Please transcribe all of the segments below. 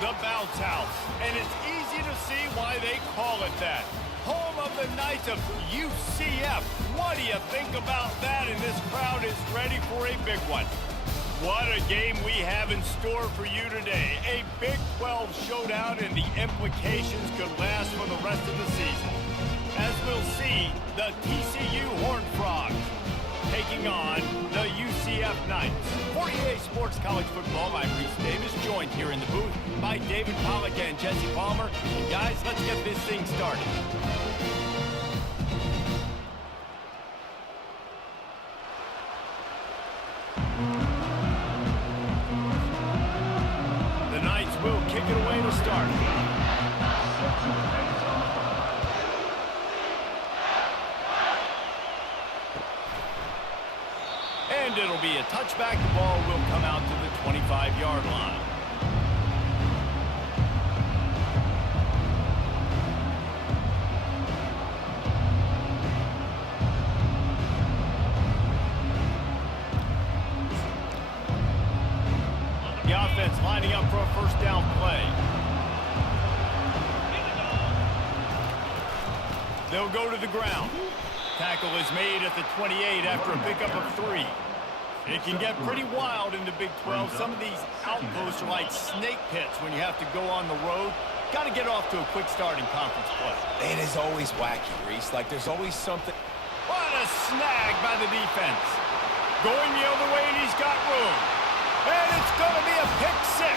The Bounce House, and it's easy to see why they call it that. Home of the Knights of UCF. What do you think about that? And this crowd is ready for a big one. What a game we have in store for you today. A Big 12 showdown, and the implications could last for the rest of the season. As we'll see, the TCU Horned Frogs taking on the UCF Knights. For EA Sports College Football, I'm Reese Davis, joined here in the booth by David Pollack and Jesse Palmer. And guys, let's get this thing started. The Knights will kick it away to start. And it'll be a touchback. The ball will come out to the 25-yard line. The offense lining up for a first down play. They'll go to the ground. Tackle is made at the 28 after a pickup of 3. It can get pretty wild in the Big 12. Some of these outposts are like snake pits when you have to go on the road. Got to get off to a quick start in conference play. It is always wacky, Reese. Like there's always something. What a snag by the defense. Going the other way, and he's got room. And it's going to be a pick 6.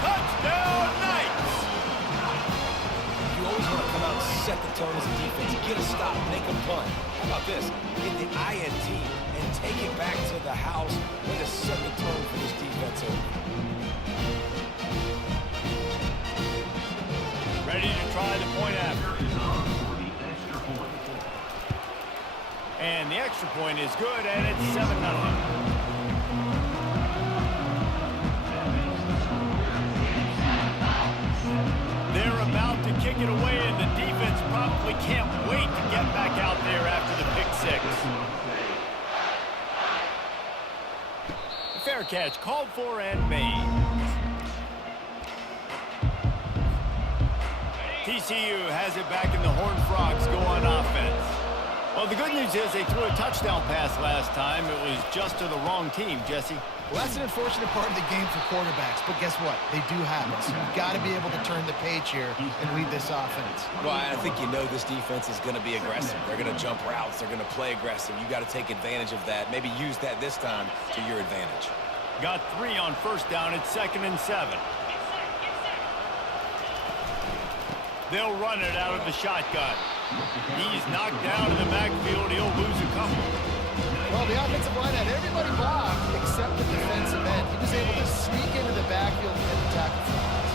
Touchdown, Knights! You always want to come out and set the tone as a defense. Get a stop, make a punt. How about this? Get the INT and take it back to the house. Way to set the tone for this defense. Ready to try the point after. And the extra point is good, and it's 7-0. They're about to kick it away, and the defense probably can't wait to get back out there after the pick 6. Fair catch called for and made. TCU has it back, and the Horned Frogs go on offense. Well, the good news is they threw a touchdown pass last time. It was just to the wrong team, Jesse. Well, that's an unfortunate part of the game for quarterbacks, but guess what? They do have it, so you've got to be able to turn the page here and lead this offense. Well, I think you know this defense is going to be aggressive. They're going to jump routes. They're going to play aggressive. You got to take advantage of that. Maybe use that this time to your advantage. Got 3 on first down. It's 2nd and 7. They'll run it out of the shotgun. He's knocked down in the backfield. He'll lose a couple. Well, the offensive line had everybody blocked except the defensive end. He was able to sneak into the backfield and hit the tackle for loss.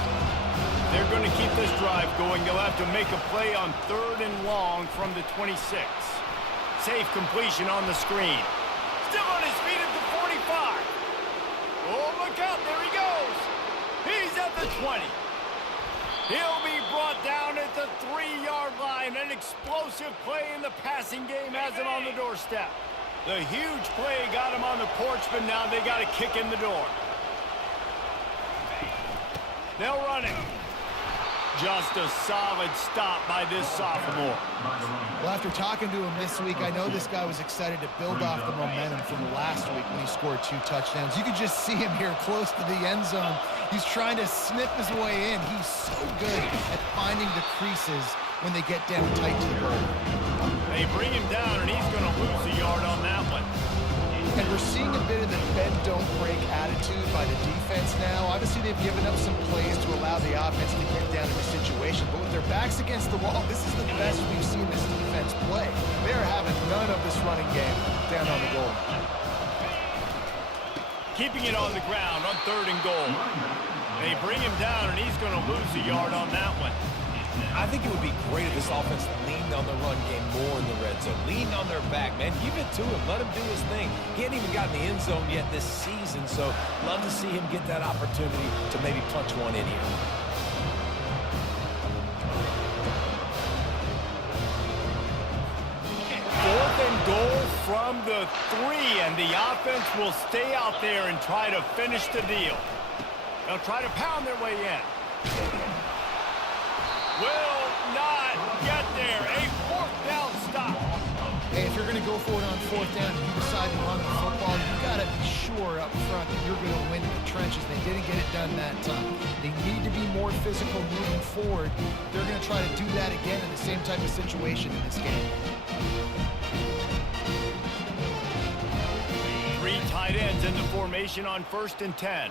They're going to keep this drive going. They'll have to make a play on 3rd and long from the 26. Safe completion on the screen. Still on his feet at the 45. Oh, look out. There he goes. He's at the 20. He'll be brought down at the 3-yard line. An explosive play in the passing game has him on the doorstep. The huge play got him on the porch, but now they got to kick in the door. They'll run it. Just a solid stop by this sophomore. Well, after talking to him this week, I know this guy was excited to build off the momentum from last week when he scored 2 touchdowns. You could just see him here close to the end zone. He's trying to snip his way in. He's so good at finding the creases when they get down tight to the goal. They bring him down, and he's going to lose a yard on that one. And we're seeing a bit of the bend-don't-break attitude by the defense now. Obviously, they've given up some plays to allow the offense to get down in the situation. But with their backs against the wall, this is the best we've seen this defense play. They're having none of this running game down on the goal. Keeping it on the ground on 3rd and goal. They bring him down, and he's going to lose a yard on that one. I think it would be great if this offense leaned on the run game more in the red zone. Lean on their back, man. Give it to him. Let him do his thing. He hadn't even gotten the end zone yet this season, so love to see him get that opportunity to maybe punch one in here. 4th and goal from the 3, and the offense will stay out there and try to finish the deal. They'll try to pound their way in. Will not get there. A fourth down stop. Hey, if you're going to go for it on fourth down and you decide to run the football, you got to be sure up front that you're going to win in the trenches. They didn't get it done that time. They need to be more physical moving forward. They're going to try to do that again in the same type of situation in this game. Three tight ends in the formation on 1st and 10.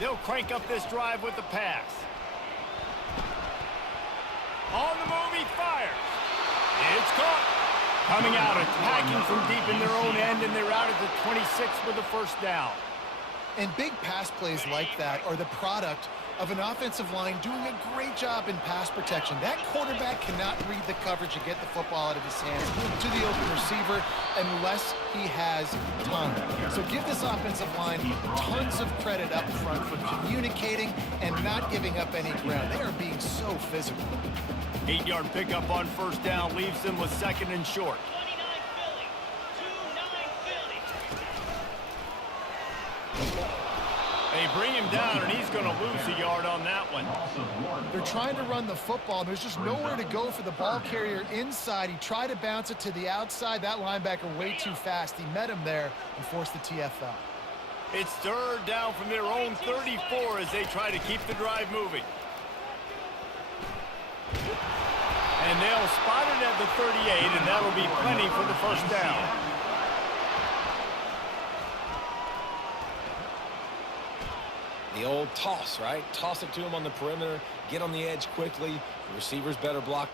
They'll crank up this drive with the pass. On the move, he fires. It's caught. Coming out, attacking from deep in their own end, and they're out at the 26 with the first down. And big pass plays like that are the product of an offensive line doing a great job in pass protection. That quarterback cannot read the coverage and get the football out of his hands to the open receiver unless he has time. So give this offensive line tons of credit up front for communicating and not giving up any ground. They are being so physical. 8-yard pickup on first down leaves them with 2nd and short. They bring him down, and he's going to lose a yard on that one. They're trying to run the football. There's just nowhere to go for the ball carrier inside. He tried to bounce it to the outside. That linebacker way too fast. He met him there and forced the TFL. It's 3rd down from their own 34 as they try to keep the drive moving. And they'll spot it at the 38, and that'll be plenty for the first down. The old toss, right? Toss it to him on the perimeter, get on the edge quickly. The receivers better block.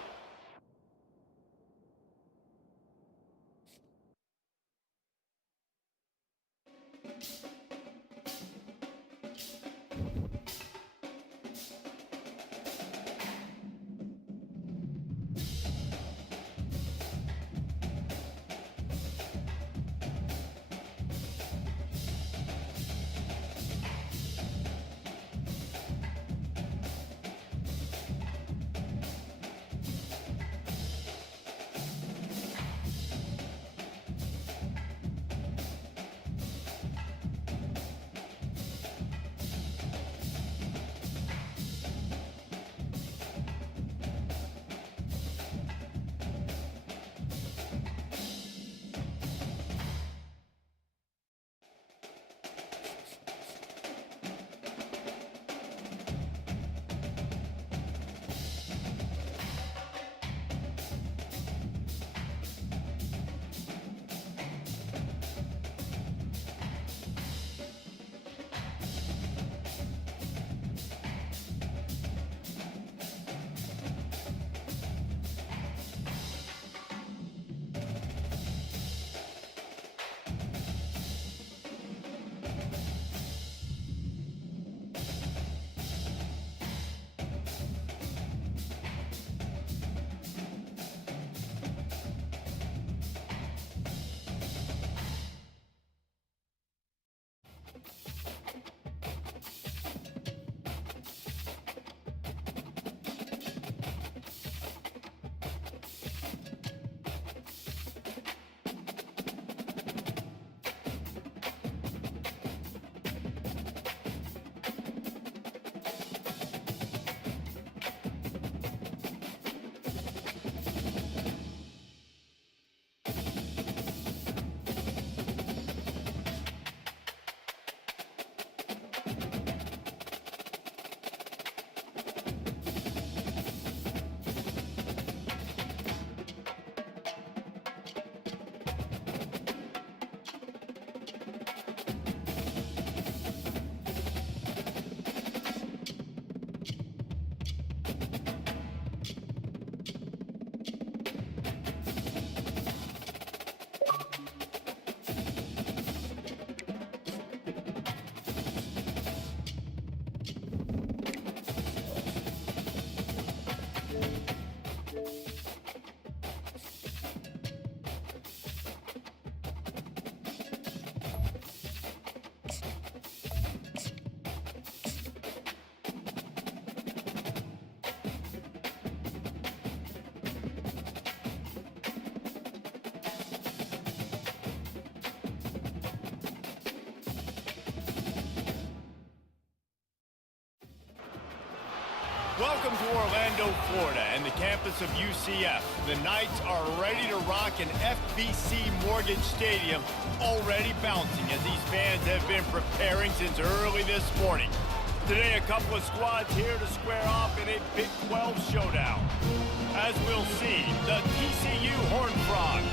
Welcome to Orlando, Florida, and the campus of UCF. The Knights are ready to rock an FBC Mortgage Stadium, already bouncing as these fans have been preparing since early this morning. Today, a couple of squads here to square off in a Big 12 showdown. As we'll see, the TCU Horned Frogs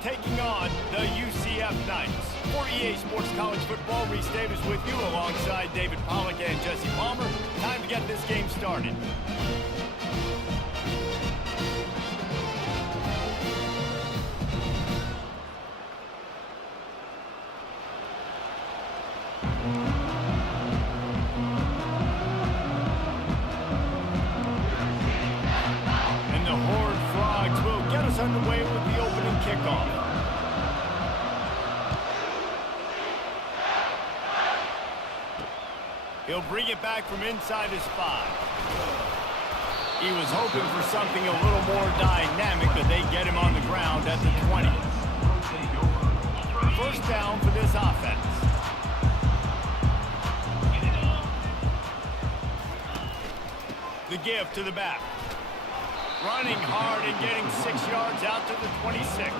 taking on the UCF Knights. For EA Sports College Football, Reese Davis with you alongside David Pollack and Jesse Palmer. Time to get this game started. And the Horned Frogs will get us underway with the opening kickoff. He'll bring it back from inside his 5. He was hoping for something a little more dynamic, but they get him on the ground at the 20. First down for this offense. The give to the back. Running hard and getting 6 yards out to the 26.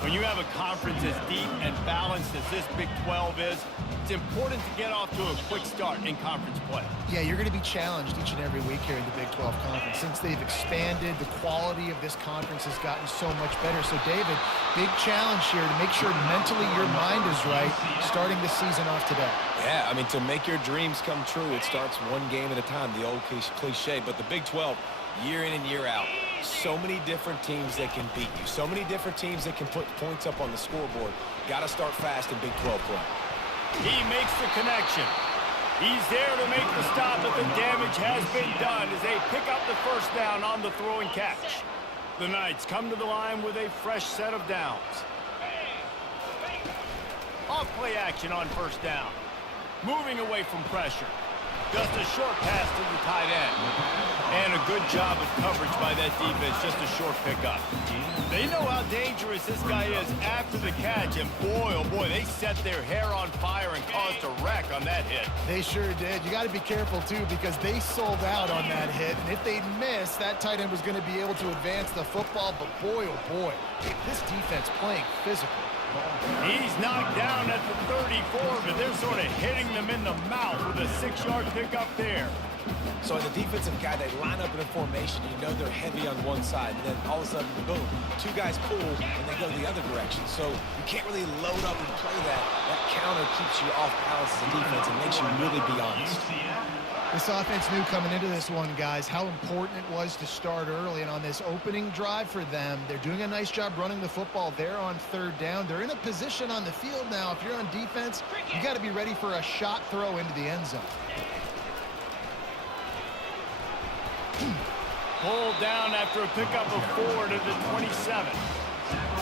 When you have a conference as deep and balanced as this Big 12 is, it's important to get off to a quick start in conference play. Yeah, you're going to be challenged each and every week here in the Big 12 Conference. Since they've expanded, the quality of this conference has gotten so much better. So, David, big challenge here to make sure mentally your mind is right starting the season off today. Yeah, I mean, to make your dreams come true, it starts one game at a time, the old cliche. But the Big 12, year in and year out, so many different teams that can beat you, so many different teams that can put points up on the scoreboard. Got to start fast in Big 12 play. He makes the connection. He's there to make the stop, but the damage has been done as they pick up the first down on the throw and catch. The Knights come to the line with a fresh set of downs. Off play action on first down. Moving away from pressure. Just a short pass to the tight end. And a good job of coverage by that defense, just a short pickup. They know how dangerous this guy is after the catch, and boy, oh boy, they set their hair on fire and caused a wreck on that hit. They sure did. You got to be careful, too, because they sold out on that hit, and if they'd missed, that tight end was going to be able to advance the football, but boy, oh boy, this defense playing physical. He's knocked down at the 34, but they're sort of hitting them in the mouth with a 6-yard pickup there. So the defensive guy, they line up in a formation. You know they're heavy on one side, and then all of a sudden, boom, 2 guys pull, and they go the other direction. So you can't really load up and play that. That counter keeps you off balance as a defense and makes you really be honest. This offense knew coming into this one, guys, how important it was to start early. And on this opening drive for them, they're doing a nice job running the football. They're on third down. They're in a position on the field now. If you're on defense, you got to be ready for a shot throw into the end zone. Pulled down after a pickup of 4 to the 27.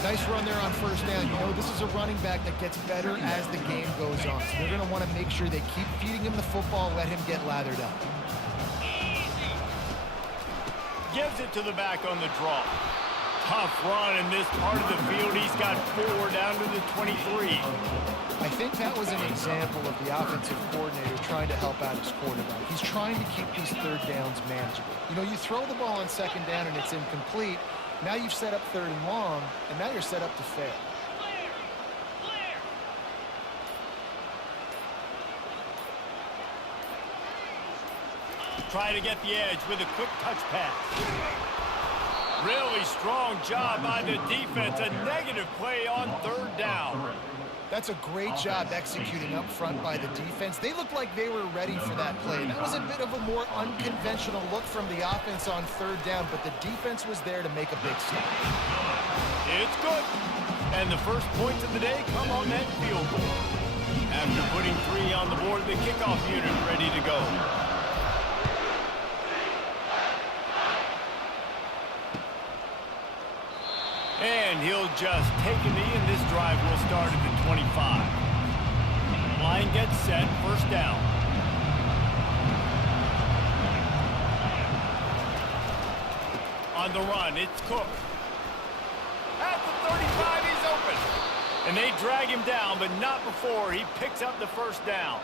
Nice run there on first down. You know, this is a running back that gets better as the game goes on. So they're going to want to make sure they keep feeding him the football, let him get lathered up. Gives it to the back on the draw. Tough run in this part of the field. He's got 4 down to the 23. I think that was an example of the offensive coordinator trying to help out his quarterback. He's trying to keep these third downs manageable. You know, you throw the ball on second down and it's incomplete. Now you've set up third and long, and now you're set up to fail. Try to get the edge with a quick touch pass. Really strong job by the defense. A negative play on third down. That's a great job executing up front by the defense. They looked like they were ready for that play. That was a bit of a more unconventional look from the offense on third down, but the defense was there to make a big stop. It's good. And the first points of the day come on that field goal. After putting 3 on the board, the kickoff unit ready to go. And he'll just take a knee, and this drive will start at the 25. Line gets set, first down. On the run, it's Cook. At the 35, he's open. And they drag him down, but not before he picks up the first down.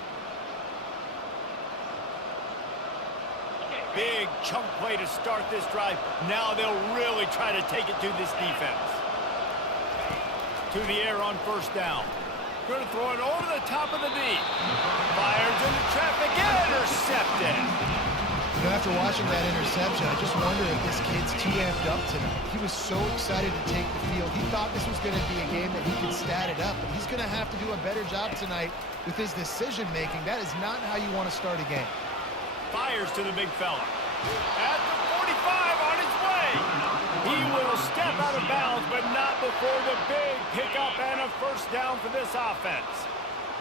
big chunk play to start this drive. Now they'll really try to take it to this defense. To the air on first down. Going to throw it over the top of the knee. Fires into traffic. Intercepted. You know, after watching that interception, I just wonder if this kid's too amped up tonight. He was so excited to take the field. He thought this was going to be a game that he could stat it up, but he's going to have to do a better job tonight with his decision-making. That is not how you want to start a game. Fires to the big fella. At the 45 on his way. He will step out of bounds, but not before the big pickup and a first down for this offense.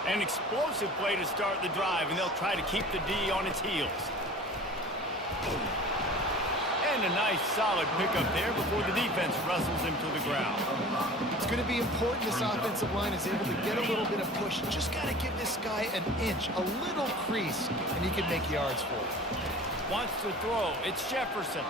An explosive play to start the drive, and they'll try to keep the D on its heels. And a nice solid pickup there before the defense wrestles him to the ground. It's going to be important this offensive line is able to get a little bit of push. Just got to give this guy an inch, a little crease, and he can make yards for it. Wants to throw. It's Jefferson.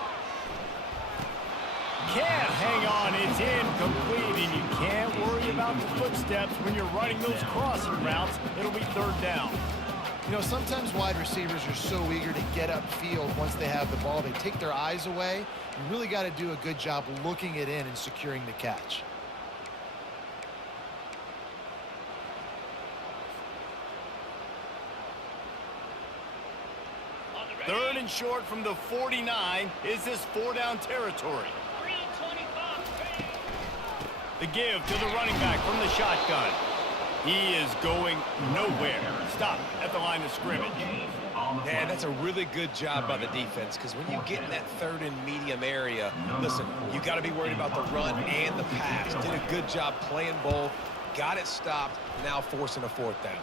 Can't hang on. It's incomplete, and you can't worry about the footsteps when you're running those crossing routes. It'll be third down. You know, sometimes wide receivers are so eager to get upfield once they have the ball. They take their eyes away. You really got to do a good job looking it in and securing the catch. Third and short from the 49. Is this four-down territory? The give to the running back from the shotgun. He is going nowhere. Stop at the line of scrimmage. Man, that's a really good job by the defense, because when you get in that third and medium area, listen, you got to be worried about the run and the pass. Did a good job playing both, got it stopped, now forcing a fourth down.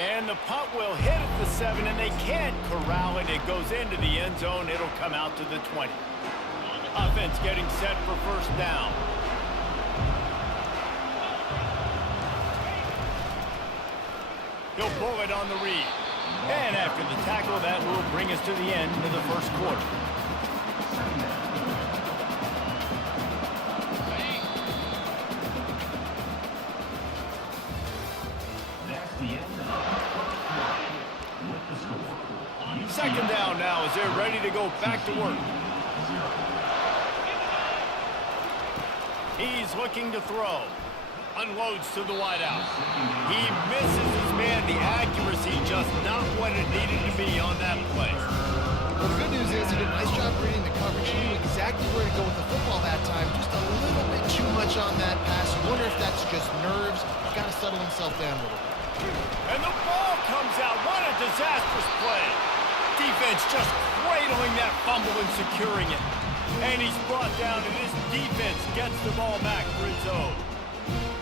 And the punt will hit at the 7, and they can't corral it. It goes into the end zone. It'll come out to the 20. Offense getting set for first down. He'll pull it on the read. And after the tackle, that will bring us to the end of the first quarter. Second down now as they're ready to go back to work. He's looking to throw. Unloads to the wideout. He misses his man. The accuracy just not what it needed to be on that play. Well, the good news is he did a nice job reading the coverage. He knew exactly where to go with the football that time. Just a little bit too much on that pass. I wonder if that's just nerves. He's got to settle himself down a little bit. And the ball comes out. What a disastrous play. Defense just cradling that fumble and securing it. And he's brought down, and his defense gets the ball back for its own.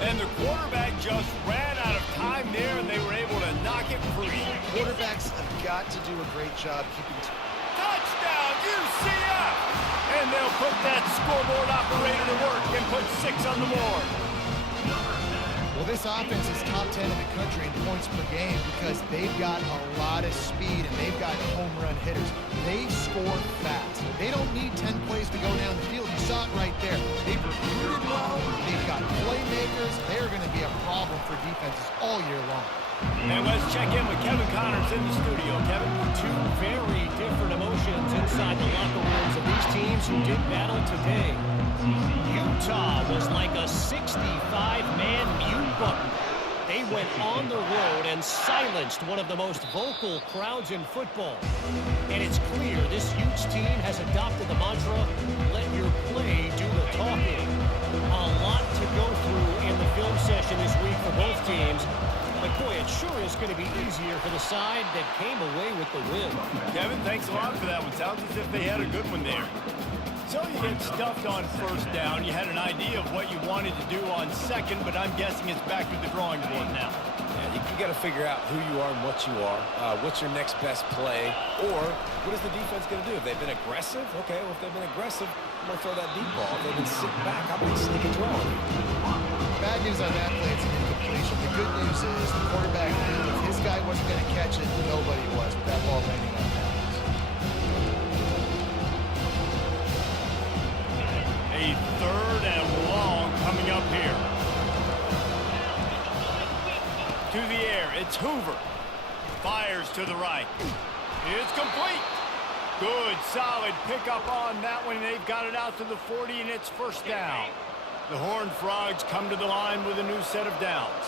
And the quarterback just ran out of time there, and they were able to knock it free. Quarterbacks have got to do a great job keeping... Touchdown, UCF! And they'll put that scoreboard operator to work and put 6 on the board. Well, this offense is top 10 in the country in points per game because they've got a lot of speed and they've got home run hitters. They score fast. They don't need 10 plays to go down the field. You saw it right there. They've recruited well. They've got playmakers. They're going to be a problem for defenses all year long. And let's check in with Kevin Connors in the studio. Kevin? Two very different emotions inside the locker rooms of these teams who did battle today. Utah was like a 65-man mute button. They went on the road and silenced one of the most vocal crowds in football. And it's clear this Utes team has adopted the mantra, let your play do the talking. A lot to go through in the film session this week for both teams. But boy, it sure is going to be easier for the side that came away with the win. Kevin, thanks a lot for that one. Sounds as if they had a good one there. So you get stuffed on first down. You had an idea of what you wanted to do on second, but I'm guessing it's back to the drawing board now. Yeah, you got to figure out who you are and what you are. What's your next best play? Or what is the defense going to do? If they've been aggressive, okay, well, if they've been aggressive, I'm going to throw that deep ball. If they've been sitting back, I'm going to sneak and draw on you. Bad news on that play, it's an incompletion. The good news is the quarterback knew if his guy wasn't going to catch it, nobody was with that ball landing on that. A third and long coming up here. To the air, it's Hoover. Fires to the right. It's complete. Good, solid pickup on that one. They've got it out to the 40, and it's first down. The Horned Frogs come to the line with a new set of downs.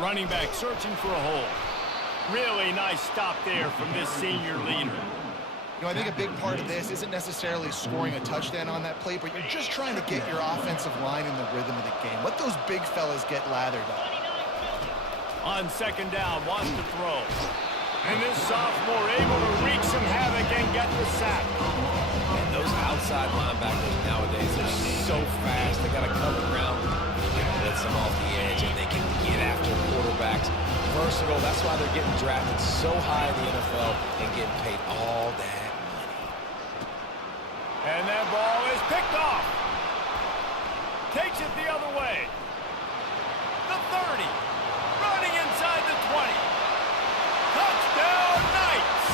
Running back searching for a hole. Really nice stop there from this senior leader. You know, I think a big part of this isn't necessarily scoring a touchdown on that play, but you're just trying to get your offensive line in the rhythm of the game. Let those big fellas get lathered up. On second down, wants to throw. And this sophomore able to wreak some havoc and get the sack. And those outside linebackers nowadays are so fast. They got to cover ground, blitz them off the edge, and they can get after quarterbacks. Versatile. That's why they're getting drafted so high in the NFL and getting paid all that money. And that ball is picked off. Takes it the other way. The 30. Running inside the 20. Touchdown Knights!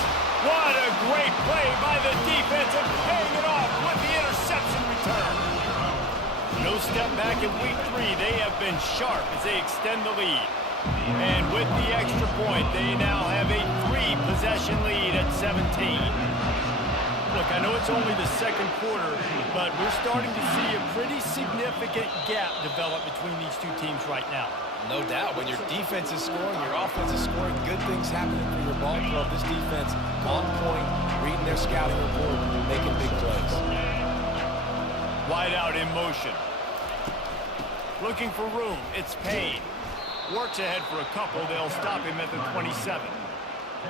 What a great play by the defense and paying it off with the interception return. No step back in week 3. They have been sharp as they extend the lead. And with the extra point, they now have a 3-possession lead at 17. Look, I know it's only the second quarter, but we're starting to see a pretty significant gap develop between these two teams right now. No doubt. When your defense is scoring, your offense is scoring, good things happening for your ball club. This defense on point, reading their scouting report, making big plays. Wide out in motion. Looking for room. It's Payne. Works ahead for a couple. They'll stop him at the 27.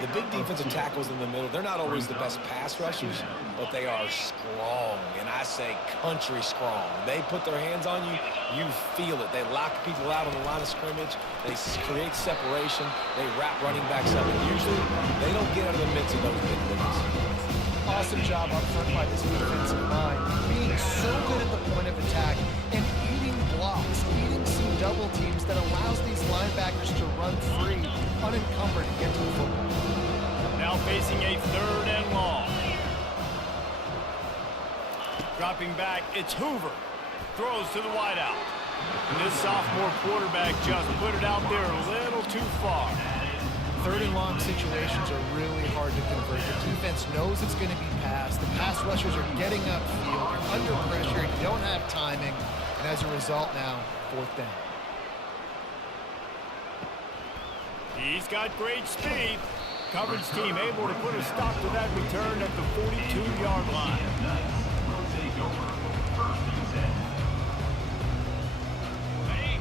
The big defensive tackles in the middle, they're not always the best pass rushers, but they are strong, and I say country strong. They put their hands on you, you feel it. They lock people out on the line of scrimmage. They create separation. They wrap running backs up, and usually they don't get out of the midst of those big plays. Awesome job up front by this defensive line, being so good at the point of attack and eating blocks, eating some double teams that allows these linebackers to run free, unencumbered, and get to the football. Now facing a 3rd and long. Dropping back, it's Hoover. Throws to the wideout. And this sophomore quarterback just put it out there a little too far. 3rd and long situations are really hard to convert. The defense knows it's going to be passed. The pass rushers are getting upfield. You're under pressure. You don't have timing. And as a result now, 4th down. He's got great speed. Coverage team able to put a stop to that return at the 42-yard line.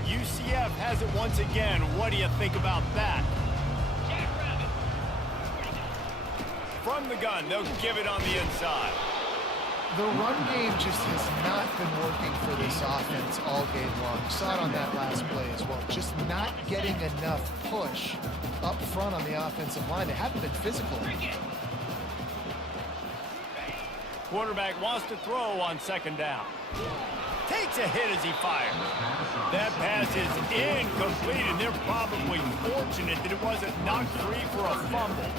UCF has it once again. What do you think about that? From the gun, they'll give it on the inside. The run game just has not been working for this offense all game long. You saw it on that last play as well. Just not getting enough push up front on the offensive line. They haven't been physical. Quarterback wants to throw on second down. Takes a hit as he fires. That pass is incomplete, and they're probably fortunate that it wasn't knocked free for a fumble.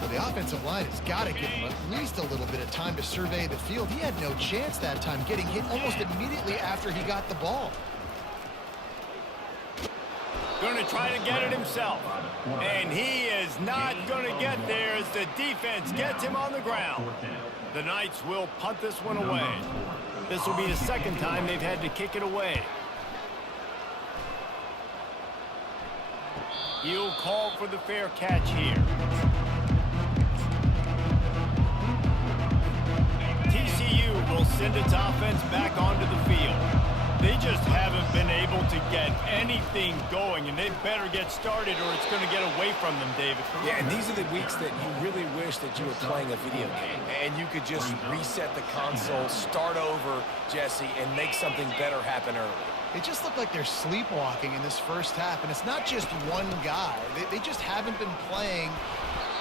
Well, the offensive line has got to give him at least a little bit of time to survey the field. He had no chance that time, getting hit almost immediately after he got the ball. Going to try to get it himself. And he is not going to get there as the defense gets him on the ground. The Knights will punt this one away. This will be the second time they've had to kick it away. He'll call for the fair catch here. TCU will send its offense back onto the field. They just haven't been able to get anything going, and they better get started or it's going to get away from them, David. Yeah, and these are the weeks that you really wish that you were playing a video game and you could just reset the console, start over, Jesse, and make something better happen early. It just looked like they're sleepwalking in this first half, and it's not just one guy. They just haven't been playing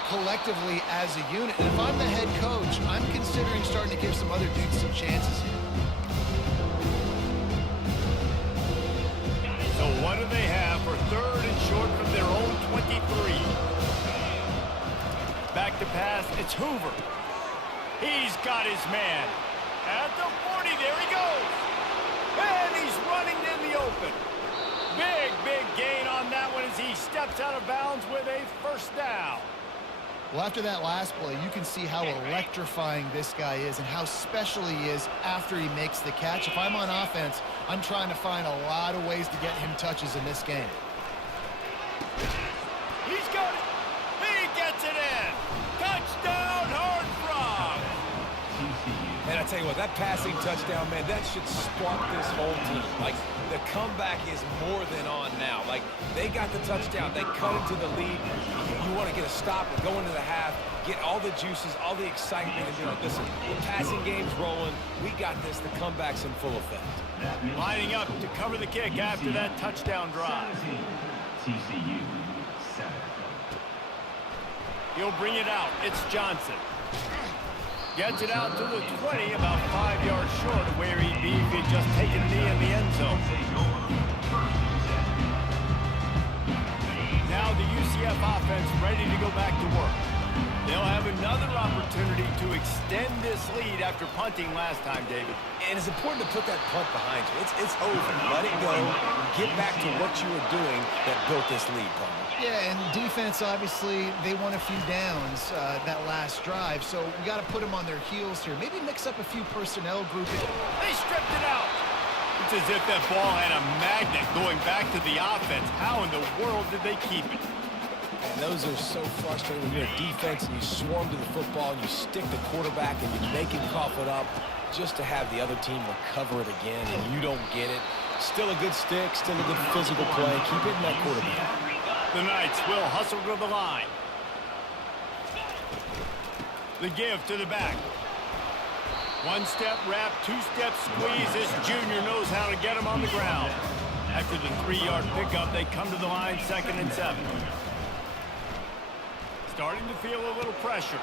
collectively as a unit. And if I'm the head coach, I'm considering starting to give some other dudes some chances here. So what do they have for 3rd and short from their own 23? Back to pass, it's Hoover. He's got his man. At the 40, there he goes. And he's running in the open. Big gain on that one as he steps out of bounds with a first down. Well, after that last play, you can see how electrifying this guy is and how special he is after he makes the catch. If I'm on offense, I'm trying to find a lot of ways to get him touches in this game. He's got it. He gets it in. Touchdown, Horned Frogs. Man, I tell you what, that passing touchdown, man, that should spark this whole team. Like, the comeback is more than on now. Like, they got the touchdown. They cut into the lead. You want to get a stop and go into the half, get all the juices, all the excitement, and be like, listen, the passing game's rolling. We got this. The comeback's in full effect. Lining up to cover the kick after that touchdown drive. TCU, 7. He'll bring it out. It's Johnson. Gets it out to the 20, about 5 yards short of where he'd be if he'd just taken a knee in the end zone. Now the UCF offense ready to go back to work. They'll have another opportunity to extend this lead after punting last time, David. And it's important to put that punt behind you. It's over. Let it go. Get back to what you were doing that built this lead, Palmer. Yeah, and defense, obviously, they won a few downs that last drive, so we got to put them on their heels here. Maybe mix up a few personnel grouping. They stripped it out. It's as if that ball had a magnet going back to the offense. How in the world did they keep it? And those are so frustrating when you're a defense and you swarm to the football and you stick the quarterback and you make him cough it up just to have the other team recover it again and you don't get it. Still a good stick, still a good physical play. Keep hitting that quarterback. The Knights will hustle to the line. The give to the back. One-step wrap, two-step squeeze. This junior knows how to get him on the ground. After the 3-yard pickup, they come to the line, 2nd and 7. Starting to feel a little pressure.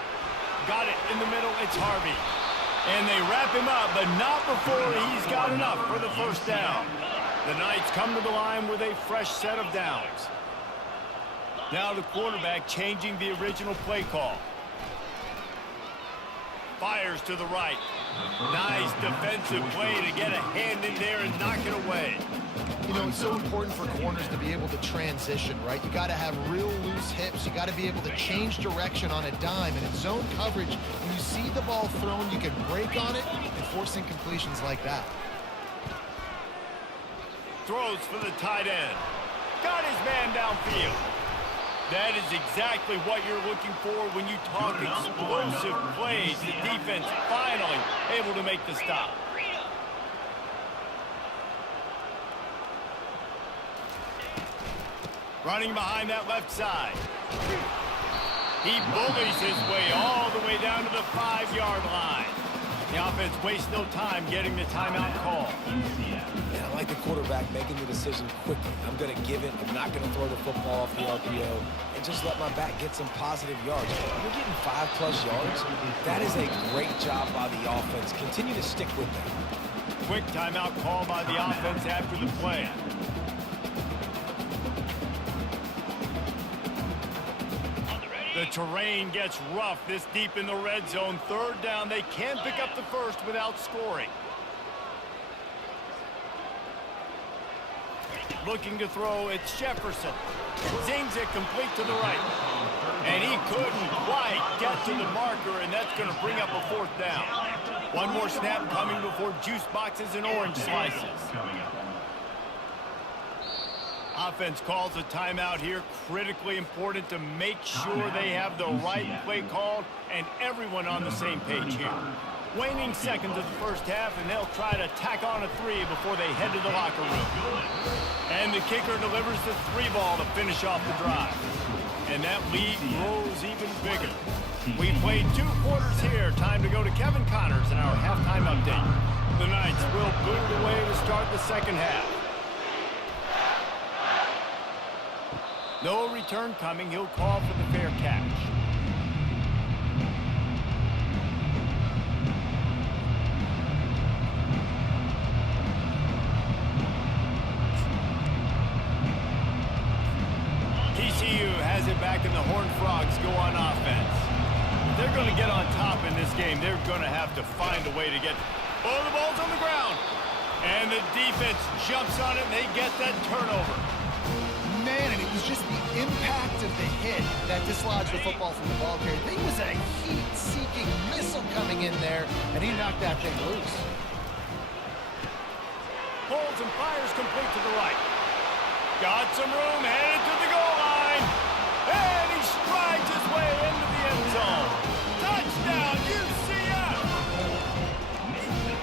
Got it in the middle, it's Harvey. And they wrap him up, but not before he's got enough for the first down. The Knights come to the line with a fresh set of downs. Now the quarterback changing the original play call. Fires to the right. Nice defensive play to get a hand in there and knock it away. You know, it's so important for corners to be able to transition, right? You got to have real loose hips. You got to be able to change direction on a dime. And in zone coverage, when you see the ball thrown, you can break on it and force incompletions like that. Throws for the tight end. Got his man downfield. That is exactly what you're looking for when you talk explosive plays. The defense finally able to make the stop. Running behind that left side. He bullies his way all the way down to the 5-yard line. The offense wastes no time getting the timeout call. Yeah, I like the quarterback making the decision quickly. I'm going to give it. I'm not going to throw the football off the RPO and just let my back get some positive yards. You're getting 5+ yards. That is a great job by the offense. Continue to stick with that. Quick timeout call by the offense after the play. The terrain gets rough this deep in the red zone. 3rd down. They can pick up the first without scoring. Looking to throw, it's Jefferson. Zings it complete to the right. And he couldn't quite get to the marker, and that's going to bring up a 4th down. One more snap coming before juice boxes and orange slices. Offense calls a timeout here. Critically important to make sure they have the right play called and everyone on the same page here. Waning seconds of the first half, and they'll try to tack on a 3 before they head to the locker room. And the kicker delivers the 3 ball to finish off the drive. And that lead grows even bigger. We played 2 quarters here. Time to go to Kevin Connors in our halftime update. The Knights will boot it away to start the second half. No return coming. He'll call for the fair catch. TCU has it back, and the Horned Frogs go on offense. If they're going to get on top in this game, they're going to have to find a way to get... Oh, the ball's on the ground. And the defense jumps on it, and they get that turnover. Man, and it was just the impact of the hit that dislodged the football from the ball carrier. There was a heat-seeking missile coming in there, and he knocked that thing loose. Pulls and fires complete to the right. Got some room, headed to the goal line. And he strides his way into the end zone. Touchdown, UCF!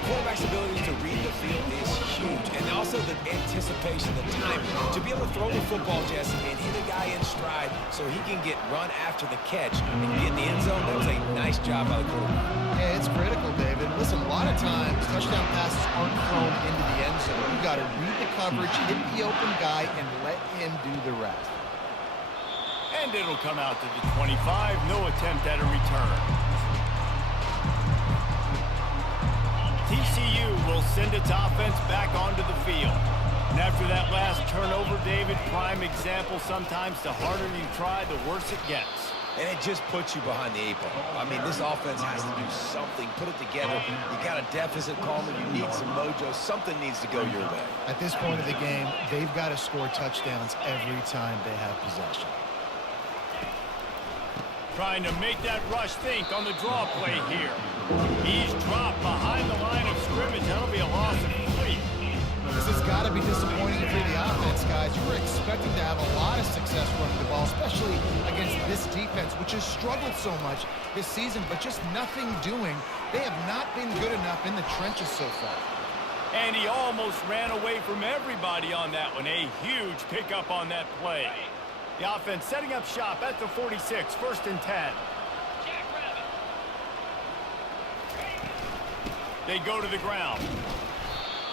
Quarterback's ability to read the field is huge, and also the anticipation, the timing. To be able to throw the football, Jesse, and hit a guy in stride so he can get run after the catch and get in the end zone, that was a nice job by the quarterback. Yeah, it's critical, David. Listen, a lot of times, touchdown passes aren't thrown into the end zone. You've got to read the coverage, hit the open guy, and let him do the rest. And it'll come out to the 25. No attempt at a return. TCU will send its offense back onto the field. And after that last turnover, David, prime example, sometimes the harder you try, the worse it gets. And it just puts you behind the 8 ball. I mean, this offense has to do something, put it together. You got a deficit, Palmer. You need some mojo. Something needs to go your way. At this point of the game, they've got to score touchdowns every time they have possession. Trying to make that rush think on the draw play here. He's dropped behind the line of scrimmage. That'll be a loss of 3. This has got to be disappointing for the offense, guys. You were expecting to have a lot of success running the ball, especially against this defense, which has struggled so much this season, but just nothing doing. They have not been good enough in the trenches so far. And he almost ran away from everybody on that one. A huge pickup on that play. The offense setting up shop at the 46, 1st and 10. They go to the ground.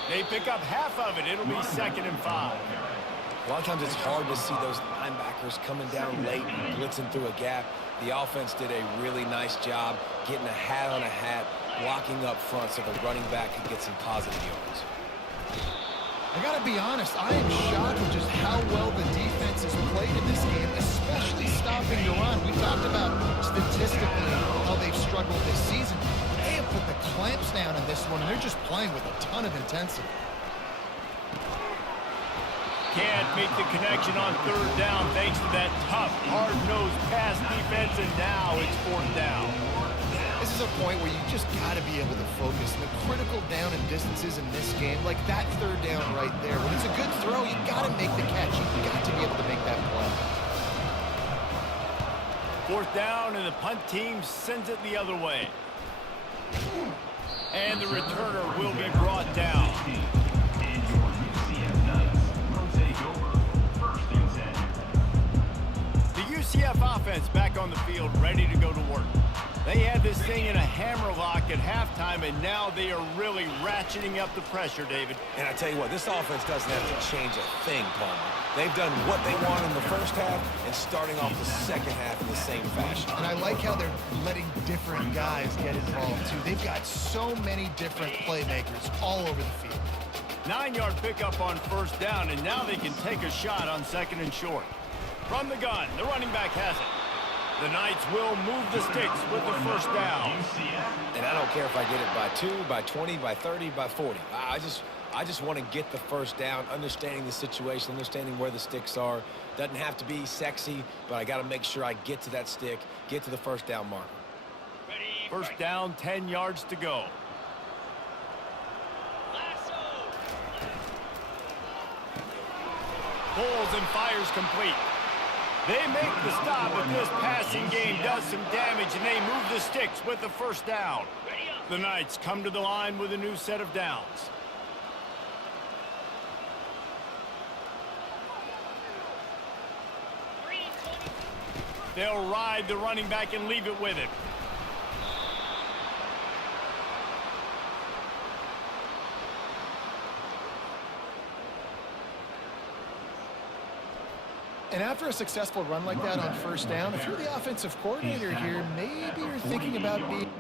They pick up half of it. It'll be 2nd and 5. A lot of times it's hard to see those linebackers coming down late and blitzing through a gap. The offense did a really nice job getting a hat on a hat, blocking up front so the running back could get some positive yards. I got to be honest, I am shocked with just how well the defense has played in this game, especially stopping the run. We talked about statistically how they've struggled this season. They have put the clamps down in this one, and they're just playing with a ton of intensity. Can't make the connection on 3rd down thanks to that tough, hard-nosed pass defense, and now it's 4th down. This is a point where you just got to be able to focus. The critical down and distances in this game, like that 3rd down right there. When it's a good throw, you got to make the catch. You got to be able to make that play. 4th down, and the punt team sends it the other way. And the returner will be brought down. The UCF offense back on the field, ready to go to work. They had this thing in a hammerlock at halftime, and now they are really ratcheting up the pressure, David. And I tell you what, this offense doesn't have to change a thing, Palmer. They've done what they want in the first half and starting off the second half in the same fashion. And I like how they're letting different guys get involved, too. They've got so many different playmakers all over the field. 9-yard pickup on 1st down, and now they can take a shot on 2nd and short. From the gun, the running back has it. The Knights will move the sticks with the 1st down. And I don't care if I get it by 2, by 20, by 30, by 40. I just want to get the 1st down, understanding the situation, understanding where the sticks are. Doesn't have to be sexy, but I got to make sure I get to that stick, get to the 1st down marker. 1st down, 10 yards to go. Pulls and fires complete. They make the stop, but this passing game does some damage, and they move the sticks with the 1st down. The Knights come to the line with a new set of downs. They'll ride the running back and leave it with him. And after a successful run like that on 1st down, if you're the offensive coordinator here, maybe you're thinking about being